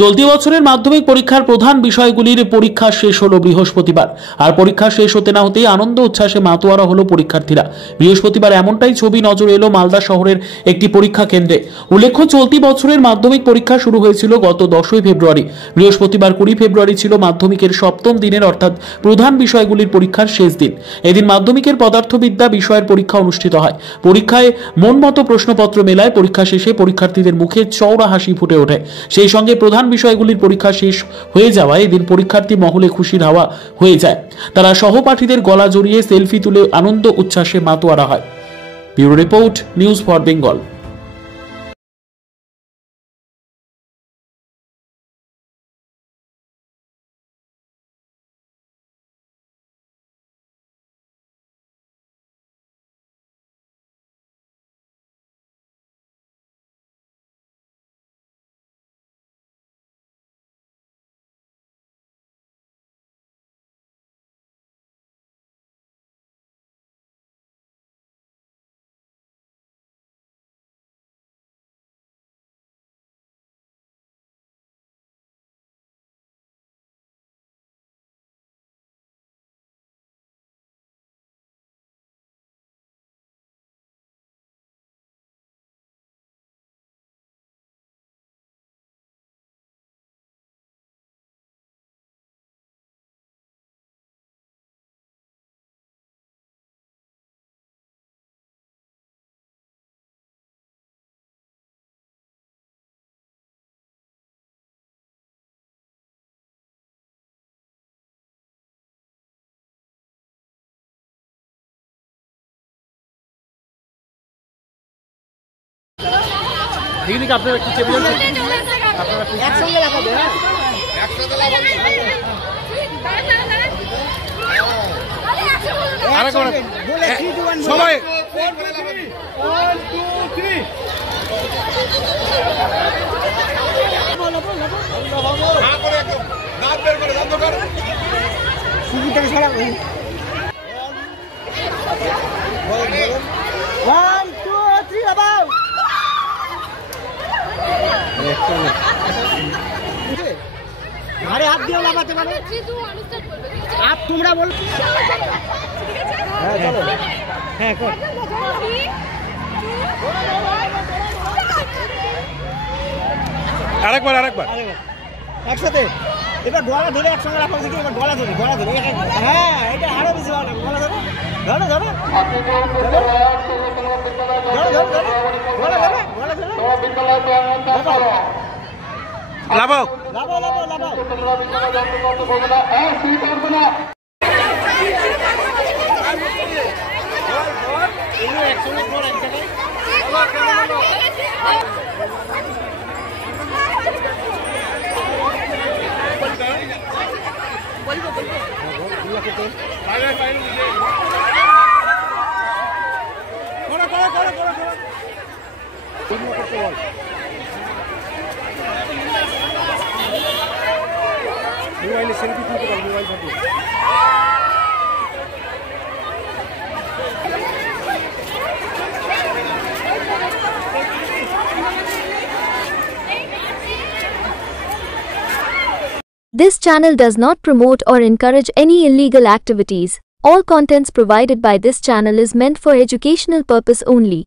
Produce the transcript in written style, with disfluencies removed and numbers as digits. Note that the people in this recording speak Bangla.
চলতি বছরের মাধ্যমিক পরীক্ষার প্রধান বিষয়গুলির পরীক্ষা শেষ হলো বৃহস্পতিবার। আর পরীক্ষা শেষ হতে না হতেই আনন্দ উচ্ছ্বাসে মাতোয়ারা হলো পরীক্ষার্থীরা। বৃহস্পতিবার এমনটাই ছবি নজরে এলো মালদা শহরের একটি পরীক্ষা কেন্দ্রে। উল্লেখ্য, চলতি বছরের মাধ্যমিক পরীক্ষা শুরু হয়েছিল গত 10ই ফেব্রুয়ারি। বৃহস্পতিবার 20 ফেব্রুয়ারি ছিল মাধ্যমিকের সপ্তম দিনের অর্থাৎ প্রধান বিষয়গুলির পরীক্ষার শেষ দিন। এদিন মাধ্যমিকের পদার্থবিদ্যা বিষয়ের পরীক্ষা অনুষ্ঠিত হয়। পরীক্ষায় মন মতো প্রশ্নপত্র মেলায় পরীক্ষা শেষে পরীক্ষার্থীদের মুখে চওড়া হাসি ফুটে ওঠে। সেই সঙ্গে প্রধান বিষয়গুলির পরীক্ষা শেষ হয়ে যাওয়ায় এদিন পরীক্ষার্থী মহলে খুশির হাওয়া হয়ে যায়। তারা সহপাঠীদের গলা জড়িয়ে সেলফি তুলে আনন্দ উচ্ছ্বাসে মাতোয়ারা হয়। Bureau report, news for Bengal. দিদিকে আপনারা কি চেপে যাচ্ছেন? আপনারা একসঙ্গে লাগাবে, হ্যাঁ একসাথে লাগাবে। আরে কোন বলে 3 2 1 সবাই 1 2 3 বলো বলো না করে একদম দাঁত বের করে দাঁত কর সুবিধাকে ছড়া বল 1 2 3 আবাউ घरे हाथ दियो लगाते मानो आप तुमरा बोल चलो হ্যাঁ কর আরেকবার একসাথে এটা গলা ধরে একসঙ্গে রাখো দেখি এবার গলা ধরে হ্যাঁ এটা আরো বেশি ভালো গলা ধরে ধরো লাভো মোবাইলে সেলফি তুলতে পারো মোবাইল থেকে। This channel does not promote or encourage any illegal activities. All contents provided by this channel is meant for educational purpose only.